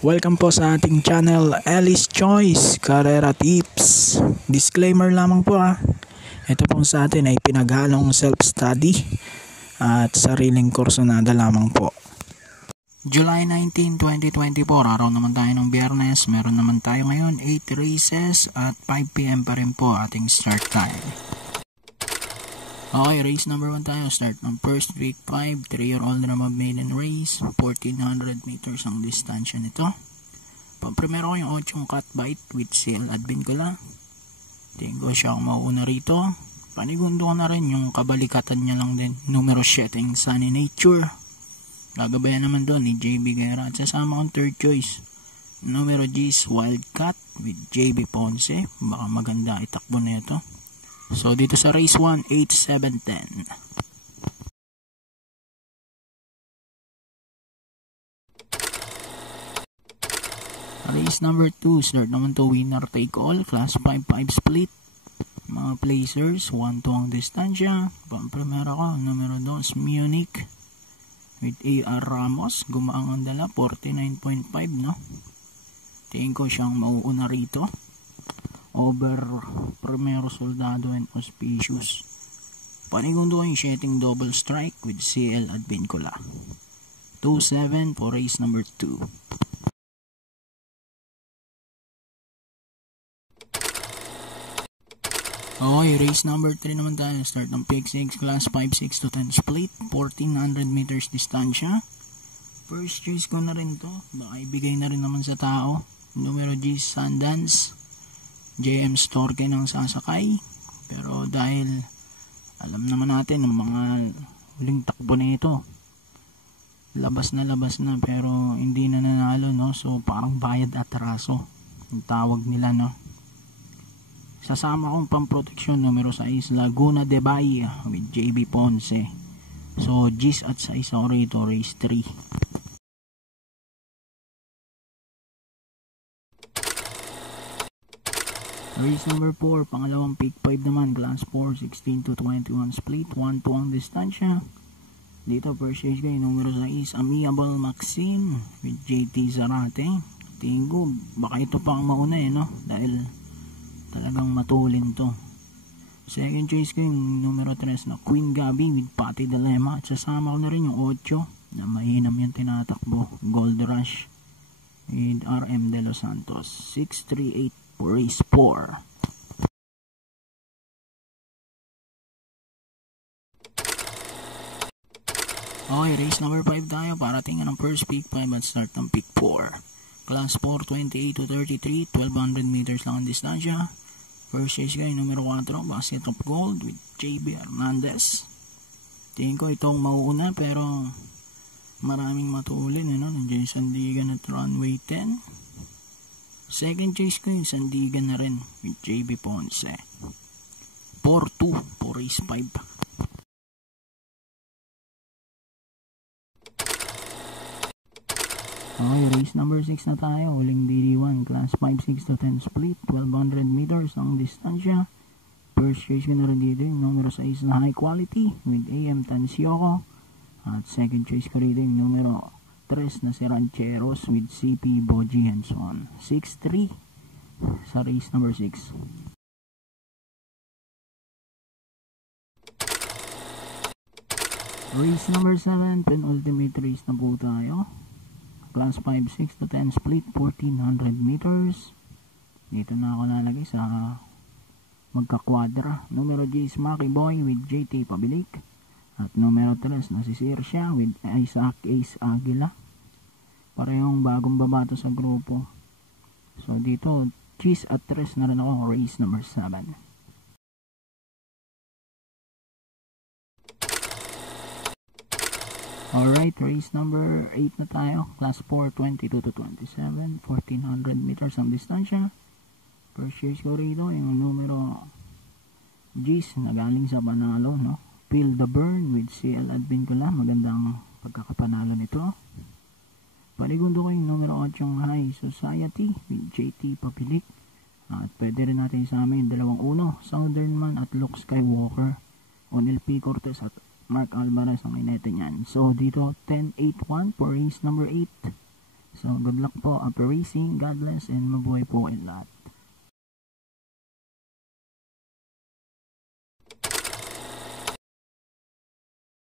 Welcome po sa ating channel, Alice Choice Carrera Tips. Disclaimer lamang po Ito po sa atin ay pinaghalong self-study at sariling kursunada lamang po. July 19, 2024, araw naman tayo ng Biyernes. Meron naman tayo ngayon 8 races at 5 PM pa rin po ating start time. Okay, race number 1 tayo. Start ng first week 5, 3-year-old na maiden race. 1400 meters ang distansya nito. Pagprimero ko yung 8 cut bite with seal at Vincula. Tingin ko siya ang mauuna rito. Panigundo ko na rin yung kabalikatan niya lang din. Numero 7, Sunny Nature. Gagabayan naman doon ni JB Guerra. At sasama kong third choice. Numero G's Wildcat with JB Ponce. Baka maganda itakbo na ito. So dito sa race 1, 8, 7, 10. Race number 2, start naman to winner take all, class 5-5 split. Mga placers, 1-2 ang distansya. Pamprimera ko, numero 2, Munich with AR Ramos. Gumaang ang dala, 49.5, no? Tingin ko siyang mauuna rito. Over Primero Soldado and Auspicious. Panigundo yung setting double strike with CL at Vincula. 2-7 for race number 2. Okay, race number 3 naman tayo. Start ng pick 6, class 5-6 to 10 split. 1400 meters distansya. First choice ko na rin to. Baka ibigay na rin naman sa tao. Numero G, Sundance. JM Storke ng sasakay, pero dahil alam naman natin ang mga huling takbo na ito, labas na pero hindi na nanalo, no? So parang bayad atraso yung tawag nila, no? Sasama kong pamproteksyon numero 6, Laguna de Bahia with JB Ponce. So G's at 6 ako rito, race 3. Race number 4, pangalawang pick 5 naman, class 4, 16 to 21 split, 1-2 ang distansya. Dito first race kayo, numero 6, Amiable Maxine with JT Zarate. Tingin ko, baka ito pa ang mauna no? Dahil talagang matulin to. Second choice ko yung numero 3 na Queen Gabi with Pati Dilemma. At sasama ko na rin yung 8 na mahinam yung tinatakbo, Gold Rush with RM De Los Santos. 6-3-8 for race 4. Okay, race number 5 tayo. Parating ng first pick 5 at start ng pick 4. Class 4, 28 to 33, 1200 meters lang ang distansya. First race guy, numero 4, Basket of Gold with JB Hernandez. Tingin ko itong mauuna pero maraming matulin, nandiyan yung Sandigan at runway 10. Second choice ko yung Sandigan na rin with JB Ponce. 4-2 for race 5. Okay, race number 6 na tayo. Huling DD1, class 5-6 to 10 split, 1200 meters ang distansya. First choice ko na rin dito yung numero 6 na high quality with AM Tansioko. At second choice ko rin yung numero 3 na si Rancheros with CP Boji Henson. 6-3 sa race number 6. Race number 7, penultimate race na po tayo. Class 5-6 to 10 split, 1400 meters. Dito na ako lalagay sa magkakwadra. Numero G is Maki Boy with JT Pabilik. At numero 3 na si Sirsha with Isaac Ace Aguila. Parehong bagong babato sa grupo. So dito, Cheese at 3 na rin ako, race number 7. Alright, race number 8 na tayo. Class 4, 22 to 27, 1400 meters ang distansya. First race ko rito, yung numero G's na galing sa panalo, no? Feel the Burn with CL at Vincula. Magandang pagkakapanalo nito. Panigundo ko yung numero 8 High Society with JT Papilik. At pwede rin natin sa amin 2-1, Southern Man at Luke Skywalker. Onel P. Cortez at Mark Alvarez ang inete niyan. So dito 10-8-1 for race number 8. So, good luck po. Happy racing. God bless and mabuhay po in lahat.